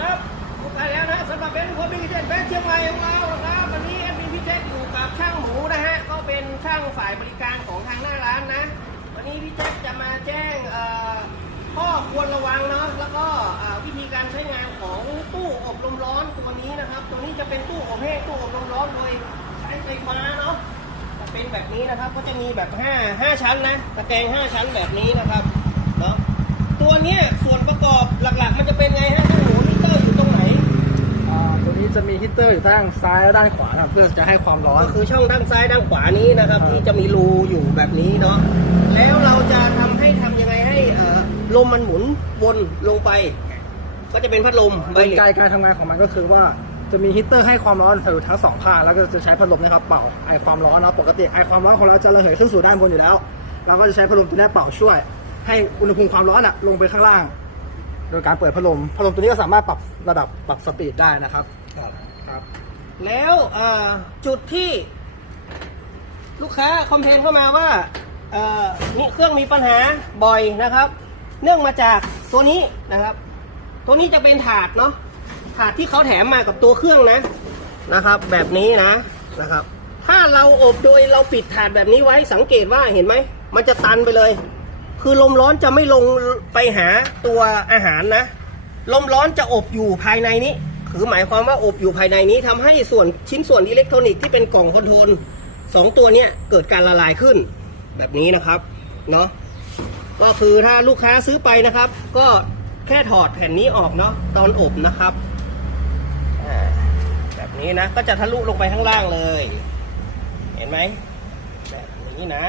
ครับทุกท่านแล้วนะสำหรับเป็นคนพิเศษเป็นเชียงใหม่ของเรานะครับวันนี้แอดมินพิเศษอยู่กับช่างหมูนะฮะก็เป็นช่างฝ่ายบริการของทางหน้าร้านนะ วันนี้พี่แจ๊คจะมาแจ้งข้อควรระวังเนาะแล้วก็วิธีการใช้งานของตู้อบลมร้อนตัวนี้นะครับ ตัวนี้จะเป็นตู้อบแห้งตู้อบลมร้อนโดยใช้ไฟฟ้าเนาะจะเป็นแบบนี้นะครับก็จะมีแบบ5 5ชั้นนะตะแกรง5ชั้นแบบนี้นะครับเนาะตัวนี้ส่วนประกอบหลักๆ มันจะเป็นไงฮะ เตอร์อยู่ด้านซ้ายและด้านขวานะครับเพื่อจะให้ความร้อน ก็คือช่องด้านซ้ายด้านขวานี้นะครับครับ ที่จะมีรูอยู่แบบนี้เนาะแล้วเราจะทำให้ทำยังไงให้เอ่อลมมันหมุนวนลงไป ก็จะเป็นพัดลมใบกลเหล็กไกการทำงานของมันก็คือว่าจะมีฮีตเตอร์ให้ความร้อนอยู่ทั้งสองข้างแล้วก็จะใช้พัดลมนะครับเป่าไอความร้อนเนาะปกติไอความร้อนของเราจะระเหยขึ้นสู่ด้านบนอยู่แล้ว เราก็จะใช้พัดลมตัวนี้เป่าช่วย ให้อุณหภูมิความร้อนอะลงไปข้างล่าง โดยการเปิดพัดลมพัดลมตัวนี้ก็สามารถปรับระดับปรับสปีดได้นะครับ ครับ แล้วจุดที่ ลูกค้าคอมเพลนเข้ามาว่าเนี่เครื่องมีปัญหาบ่อยนะครับ เนื่องมาจากตัวนี้นะครับ ตัวนี้จะเป็นถาดเนาะถาดที่เขาแถมมากับตัวเครื่องนะนะครับ แบบนี้นะนะครับ ถ้าเราอบโดยเราปิดถาดแบบนี้ไว้สังเกตว่าเห็นไหมมันจะตันไปเลย คือลมร้อนจะไม่ลงไปหาตัวอาหารนะลมร้อนจะอบอยู่ภายในนี้ คือหมายความว่าอบอยู่ภายในนี้ทำให้ส่วนชิ้นส่วนอิเล็กทรอนิกส์ที่เป็นกล่องคอนโทรลสองตัวเนี้ยเกิดการละลายขึ้นแบบนี้นะครับเนาะก็คือถ้าลูกค้าซื้อไปนะครับ ก็แค่ถอดแผ่นนี้ออกเนาะตอนอบนะครับแบบนี้นะก็จะทะลุลงไปข้างล่างเลย เห็นไหมแบบนี้นะ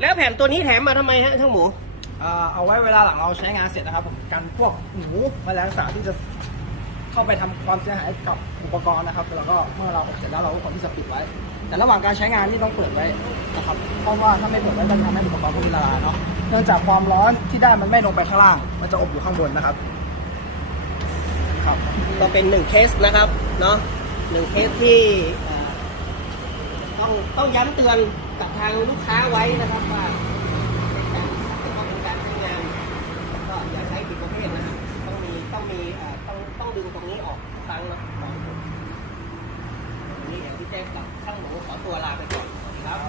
แล้วแผ่นตัวนี้แถมมาทำไมฮะช่างหมู เอาไว้เวลาหลังเราใช้งานเสร็จนะครับผมกันพวกหนูแมลงสาบที่จะเข้าไปทำความเสียหายกับอุปกรณ์นะครับ แล้วก็เมื่อเราอบเสร็จแล้วเราก็ควรที่จะปิดไว้ แต่ระหว่างการใช้งานนี่ต้องเปิดไว้นะครับเพราะว่าถ้าไม่เปิดไว้มันทำให้อุปกรณ์พวกนี้ละลายเนาะเนื่องจากความร้อนที่ได้มันไม่ลงไปข้างล่าง มันจะอบอยู่ข้างบนนะครับ ครับก็เป็นหนึ่งเคสนะครับเนาะหนึ่งเคสที่ต้องต้องย้ำเตือนกับทางลูกค้าไว้นะครับว่า กับช่างหนูขอตัวลาไปก่อนสวัสดีครับ